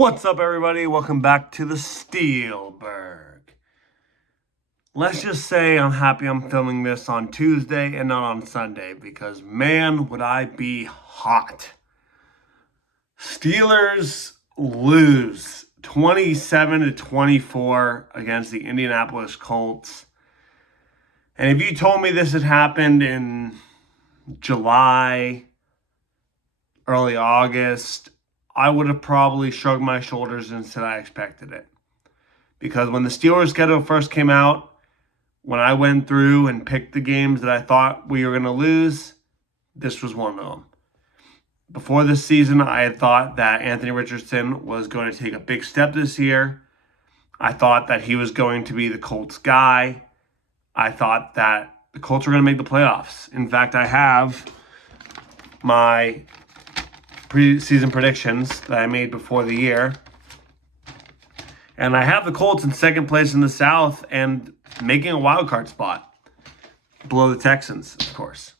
What's up, everybody? Welcome back to the Steelburgh. Let's just say I'm happy I'm filming this on Tuesday and not on Sunday because, man, would I be hot. Steelers lose 27-24 against the Indianapolis Colts. And if you told me this had happened in July, early August, I would have probably shrugged my shoulders and said I expected it. Because when the Steelers schedule first came out, when I went through and picked the games that I thought we were going to lose, this was one of them. Before this season, I had thought that Anthony Richardson was going to take a big step this year. I thought that he was going to be the Colts guy. I thought that the Colts were going to make the playoffs. In fact, I have my preseason predictions that I made before the year. And I have the Colts in second place in the South and making a wild card spot below the Texans, of course.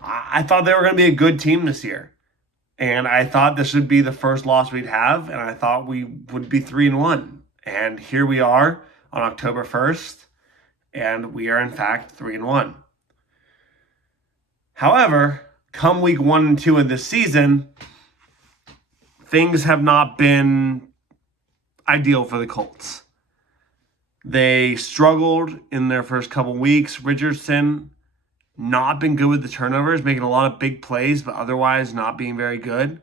I thought they were going to be a good team this year. And I thought this would be the first loss we'd have. And I thought we would be 3-1. And here we are on October 1st. And we are, in fact, 3-1. However, come week 1 and 2 of this season, things have not been ideal for the Colts. They struggled in their first couple weeks. Richardson not been good with the turnovers, making a lot of big plays, but otherwise not being very good.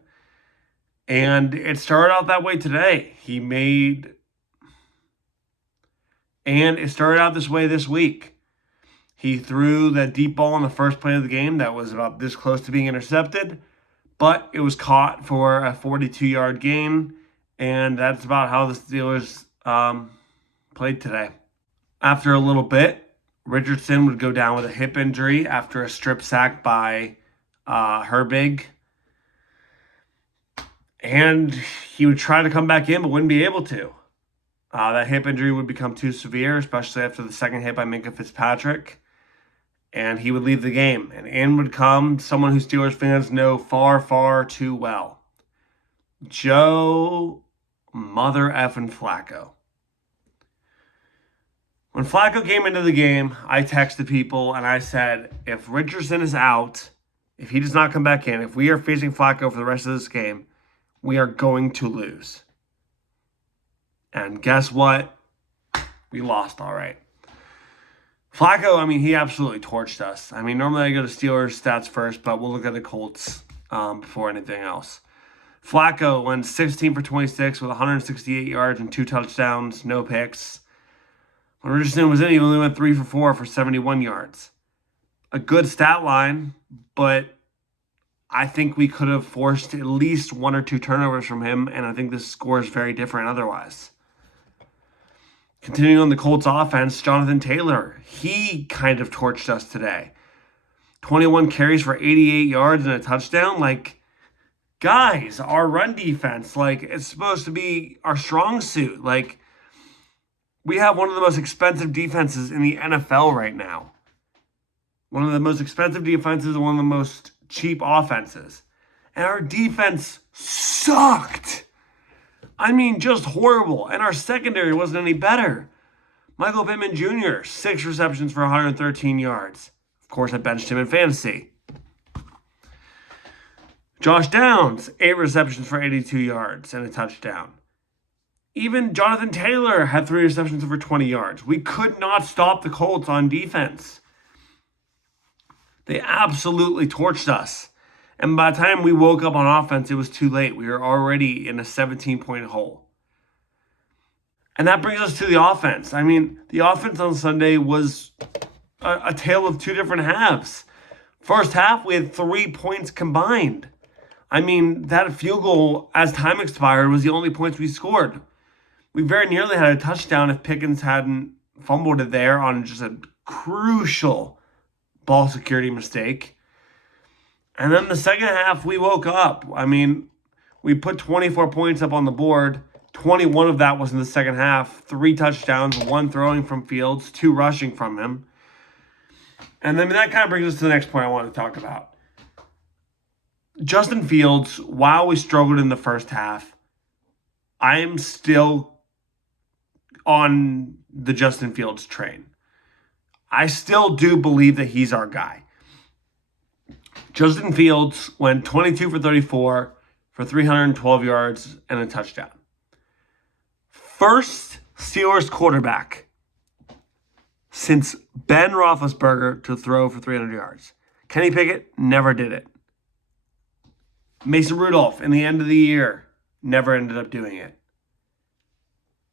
And it started out that way today. And it started out this way this week. He threw that deep ball on the first play of the game that was about this close to being intercepted, but it was caught for a 42-yard gain, and that's about how the Steelers played today. After a little bit, Richardson would go down with a hip injury after a strip sack by Herbig, and he would try to come back in but wouldn't be able to. That hip injury would become too severe, especially after the second hit by Minkah Fitzpatrick. And he would leave the game. And in would come someone who Steelers fans know far, far too well. Joe Mother effing Flacco. When Flacco came into the game, I texted people and I said, if Richardson is out, if he does not come back in, if we are facing Flacco for the rest of this game, we are going to lose. And guess what? We lost all right. Flacco, he absolutely torched us. Normally I go to Steelers stats first, but we'll look at the Colts before anything else. Flacco went 16 for 26 with 168 yards and 2 touchdowns, no picks. When Richardson was in, he only went 3 for 4 for 71 yards. A good stat line, but I think we could have forced at least 1 or 2 turnovers from him, and I think this score is very different otherwise. Continuing on the Colts offense, Jonathan Taylor, he kind of torched us today. 21 carries for 88 yards and a touchdown. Guys, our run defense, it's supposed to be our strong suit. We have one of the most expensive defenses in the NFL right now. One of the most expensive defenses and one of the most cheap offenses. And our defense sucked. Just horrible. And our secondary wasn't any better. Michael Pittman Jr., 6 receptions for 113 yards. Of course, I benched him in fantasy. Josh Downs, 8 receptions for 82 yards and a touchdown. Even Jonathan Taylor had 3 receptions for 20 yards. We could not stop the Colts on defense. They absolutely torched us. And by the time we woke up on offense, it was too late. We were already in a 17-point hole. And that brings us to the offense. The offense on Sunday was a tale of 2 different halves. First half, we had 3 points combined. That field goal, as time expired, was the only points we scored. We very nearly had a touchdown if Pickens hadn't fumbled it there on just a crucial ball security mistake. And then the second half, we woke up. We put 24 points up on the board. 21 of that was in the second half. 3 touchdowns, 1 throwing from Fields, 2 rushing from him. And then that kind of brings us to the next point I want to talk about. Justin Fields, while we struggled in the first half, I am still on the Justin Fields train. I still do believe that he's our guy. Justin Fields went 22 for 34 for 312 yards and a touchdown. First Steelers quarterback since Ben Roethlisberger to throw for 300 yards. Kenny Pickett never did it. Mason Rudolph in the end of the year never ended up doing it.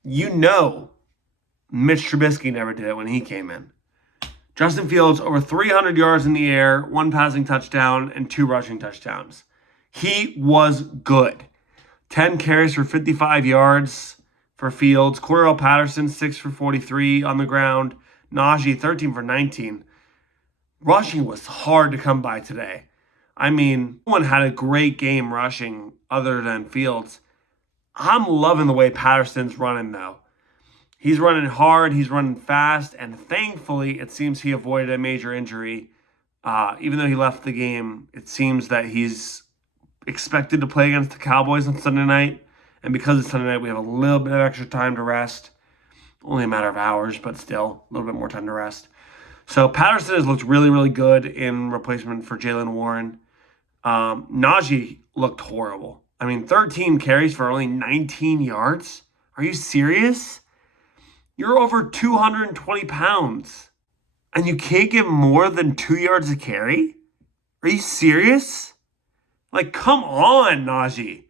You know, Mitch Trubisky never did it when he came in. Justin Fields, over 300 yards in the air, 1 passing touchdown, and 2 rushing touchdowns. He was good. 10 carries for 55 yards for Fields. Cordarrelle Patterson, 6 for 43 on the ground. Najee, 13 for 19. Rushing was hard to come by today. I mean, no one had a great game rushing other than Fields. I'm loving the way Patterson's running, though. He's running hard, he's running fast, and thankfully, it seems he avoided a major injury. Even though he left the game, it seems that he's expected to play against the Cowboys on Sunday night. And because it's Sunday night, we have a little bit of extra time to rest. Only a matter of hours, but still a little bit more time to rest. So Patterson has looked really, really good in replacement for Jaylen Warren. Najee looked horrible. I mean, 13 carries for only 19 yards? Are you serious? You're over 220 pounds, and you can't get more than 2 yards a carry? Are you serious? Like, come on, Najee.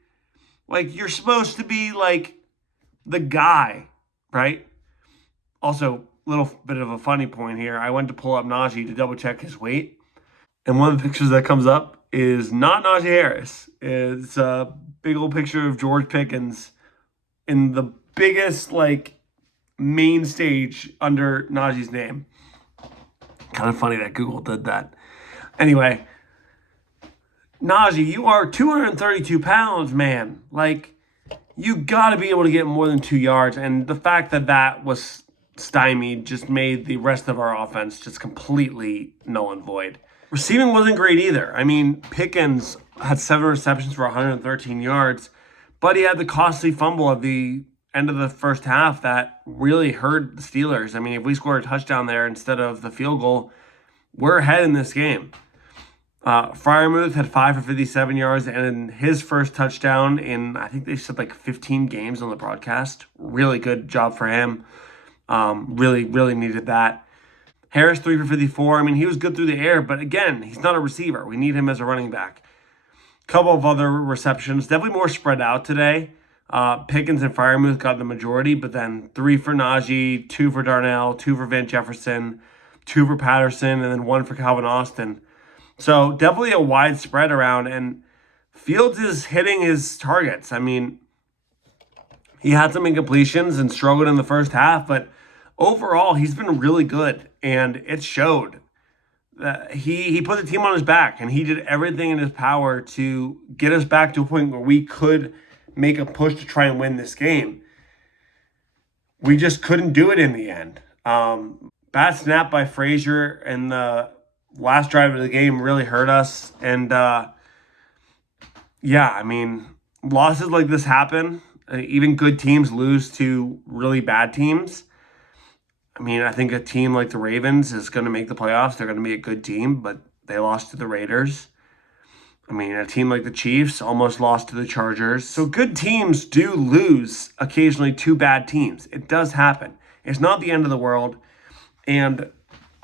Like, you're supposed to be, like, the guy, right? Also, little bit of a funny point here. I went to pull up Najee to double-check his weight, and one of the pictures that comes up is not Najee Harris. It's a big old picture of George Pickens in the biggest, like, main stage under Najee's name. Kind of funny that Google did that. Anyway, Najee, you are 232 pounds, man. Like, you got to be able to get more than 2 yards. And the fact that that was stymied just made the rest of our offense just completely null and void. Receiving wasn't great either. I mean, Pickens had 7 receptions for 113 yards, but he had the costly fumble at the end of the first half that really hurt the Steelers. I mean, if we scored a touchdown there instead of the field goal, we're ahead in this game. Freiermuth had 5 for 57 yards and his first touchdown in, I think they said like 15 games on the broadcast. Really good job for him. Really, really needed that. Harris, 3 for 54. I mean, he was good through the air, but again, he's not a receiver. We need him as a running back. Couple of other receptions, definitely more spread out today. Pickens and Freiermuth got the majority, but then 3 for Najee, 2 for Darnell, 2 for Van Jefferson, 2 for Patterson, and then 1 for Calvin Austin. So definitely a wide spread around, and Fields is hitting his targets. I mean, he had some incompletions and struggled in the first half, but overall, he's been really good, and it showed. He put the team on his back, and he did everything in his power to get us back to a point where we could make a push to try and win this game. We just couldn't do it in the end. Bad snap by Frazier in the last drive of the game really hurt us. And yeah, I mean, losses like this happen. Even good teams lose to really bad teams. I mean, I think a team like the Ravens is going to make the playoffs. They're going to be a good team, but they lost to the Raiders. I mean, a team like the Chiefs almost lost to the Chargers. So good teams do lose occasionally to bad teams. It does happen. It's not the end of the world. And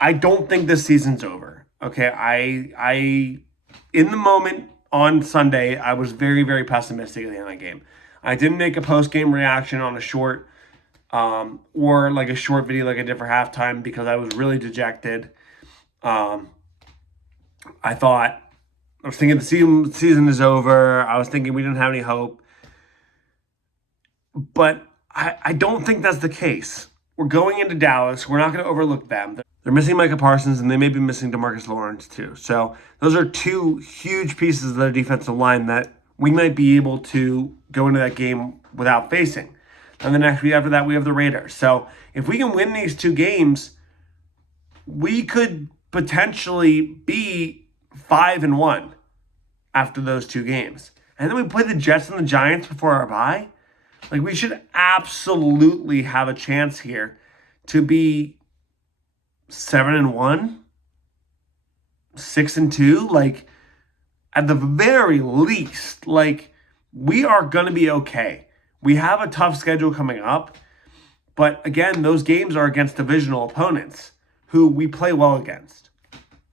I don't think this season's over. Okay, I in the moment on Sunday, I was very, very pessimistic at the end of the game. I didn't make a post-game reaction on a short or like a short video like I did for halftime because I was really dejected. I was thinking the season is over. I was thinking we didn't have any hope. But I don't think that's the case. We're going into Dallas. We're not going to overlook them. They're missing Micah Parsons, and they may be missing DeMarcus Lawrence too. So those are 2 huge pieces of the defensive line that we might be able to go into that game without facing. And the next week after that, we have the Raiders. So if we can win these 2 games, we could potentially be 5-1 after those 2 games. And then we play the Jets and the Giants before our bye. Like, we should absolutely have a chance here to be 7-1, 6-2. Like, at the very least, like, we are going to be okay. We have a tough schedule coming up. But again, those games are against divisional opponents who we play well against.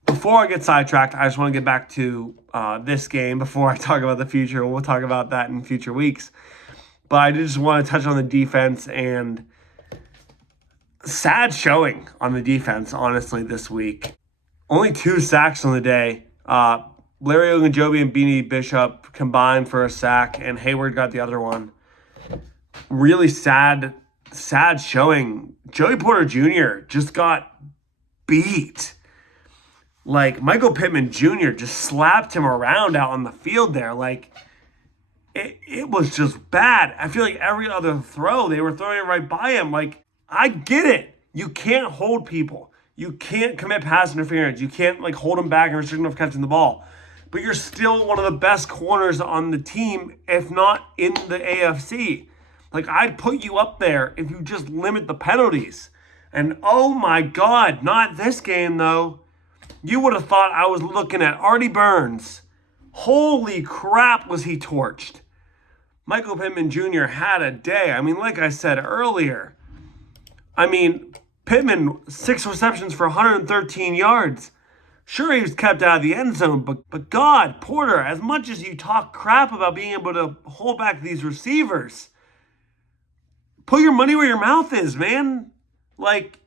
Before I get sidetracked, I just want to get back to this game before I talk about the future. We'll talk about that in future weeks. But I just want to touch on the defense, and sad showing on the defense, honestly, this week. Only 2 sacks on the day. Larry Ogunjobi and Beanie Bishop combined for a sack, and Hayward got the other one. Really sad showing. Joey Porter Jr. just got beat. Like, Michael Pittman Jr. just slapped him around out on the field there. Like, it was just bad. I feel like every other throw, they were throwing it right by him. Like, I get it. You can't hold people. You can't commit pass interference. You can't, like, hold them back and restrict them from catching the ball. But you're still one of the best corners on the team, if not in the AFC. Like, I'd put you up there if you just limit the penalties. And, oh, my God, not this game, though. You would have thought I was looking at Artie Burns. Holy crap, was he torched. Michael Pittman Jr. had a day. I mean, like I said earlier, Pittman, 6 receptions for 113 yards. Sure, he was kept out of the end zone, but God, Porter, as much as you talk crap about being able to hold back these receivers, put your money where your mouth is, man. Like,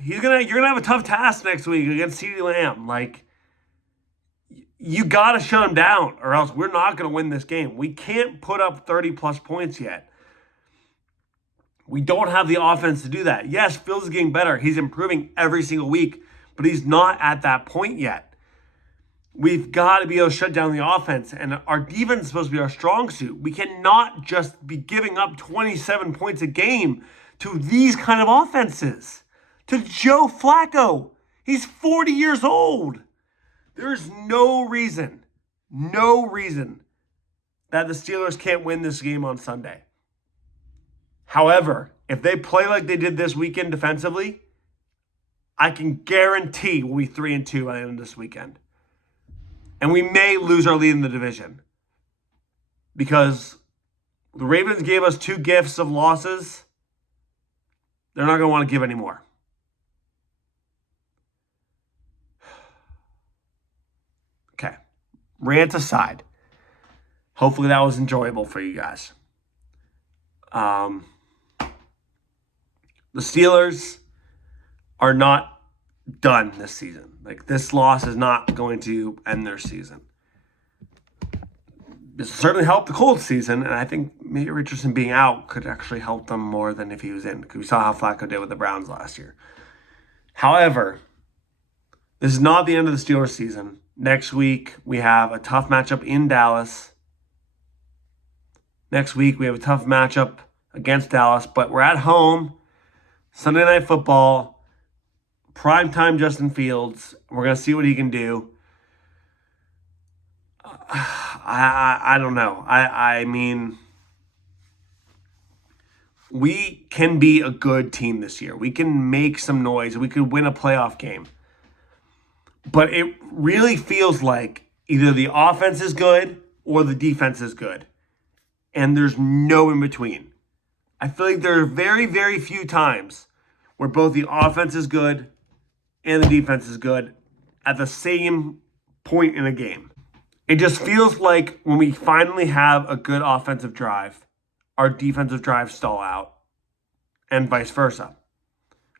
you're gonna have a tough task next week against CeeDee Lamb. Like, you gotta shut him down, or else we're not gonna win this game. We can't put up 30-plus points yet. We don't have the offense to do that. Yes, Fields is getting better. He's improving every single week, but he's not at that point yet. We've got to be able to shut down the offense, and our defense is supposed to be our strong suit. We cannot just be giving up 27 points a game to these kind of offenses. To Joe Flacco. He's 40 years old. There's no reason that the Steelers can't win this game on Sunday. However, if they play like they did this weekend defensively, I can guarantee we'll be 3-2 by the end of this weekend. And we may lose our lead in the division. Because the Ravens gave us 2 gifts of losses. They're not going to want to give any more. Okay. Rant aside. Hopefully that was enjoyable for you guys. The Steelers are not done this season. Like, this loss is not going to end their season. This certainly helped the Colts season, and I think maybe Richardson being out could actually help them more than if he was in, because we saw how Flacco did with the Browns last year. However, this is not the end of the Steelers season. Next week, we have a tough matchup in Dallas. Next week, we have a tough matchup against Dallas, but we're at home. Sunday Night Football, primetime Justin Fields. We're going to see what he can do. I don't know. I mean, we can be a good team this year. We can make some noise. We could win a playoff game. But it really feels like either the offense is good or the defense is good. And there's no in between. I feel like there are very, very few times where both the offense is good and the defense is good at the same point in a game. It just feels like when we finally have a good offensive drive, our defensive drives stall out, and vice versa.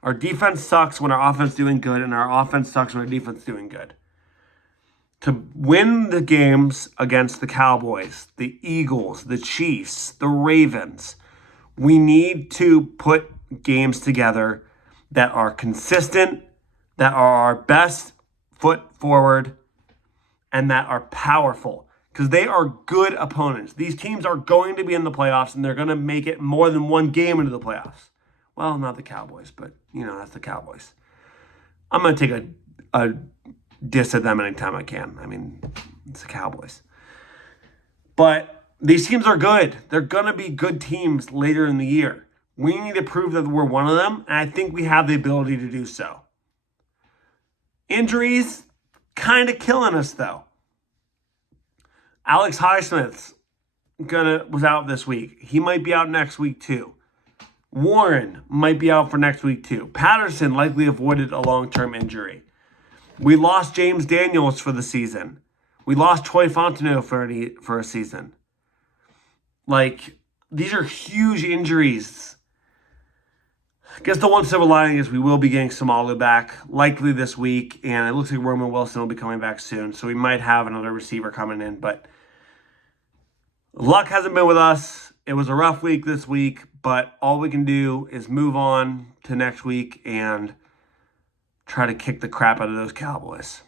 Our defense sucks when our offense is doing good, and our offense sucks when our defense is doing good. To win the games against the Cowboys, the Eagles, the Chiefs, the Ravens, we need to put games together that are consistent, that are our best foot forward, and that are powerful. Because they are good opponents. These teams are going to be in the playoffs, and they're going to make it more than one game into the playoffs. Well, not the Cowboys, but, that's the Cowboys. I'm going to take a diss at them anytime I can. I mean, it's the Cowboys. But These teams are good. They're going to be good teams later in the year. We need to prove that we're one of them, and I think we have the ability to do so. Injuries, kind of killing us, though. Alex Highsmith's was out this week. He might be out next week, too. Warren might be out for next week, too. Patterson likely avoided a long-term injury. We lost James Daniels for the season. We lost Troy Fontenot for a season. Like, these are huge injuries. I guess the one silver lining is we will be getting Samalu back, likely this week, and it looks like Roman Wilson will be coming back soon, so we might have another receiver coming in, but luck hasn't been with us. It was a rough week this week, but all we can do is move on to next week and try to kick the crap out of those Cowboys.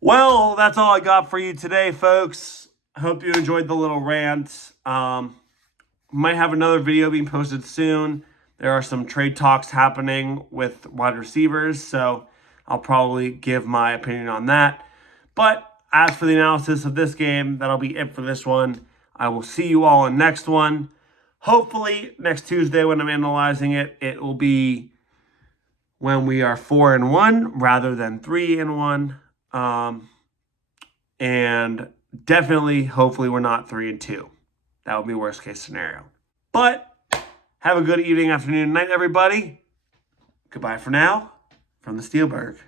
Well, that's all I got for you today, folks. I hope you enjoyed the little rant. Might have another video being posted soon. There are some trade talks happening with wide receivers, so I'll probably give my opinion on that. But as for the analysis of this game, that'll be it for this one. I will see you all in next one. Hopefully, next Tuesday when I'm analyzing it, it will be when we are 4-1 rather than 3-1. And definitely, hopefully, we're not 3-2. That would be worst case scenario. But have a good evening, afternoon, night, everybody. Goodbye for now from the Steelburgh.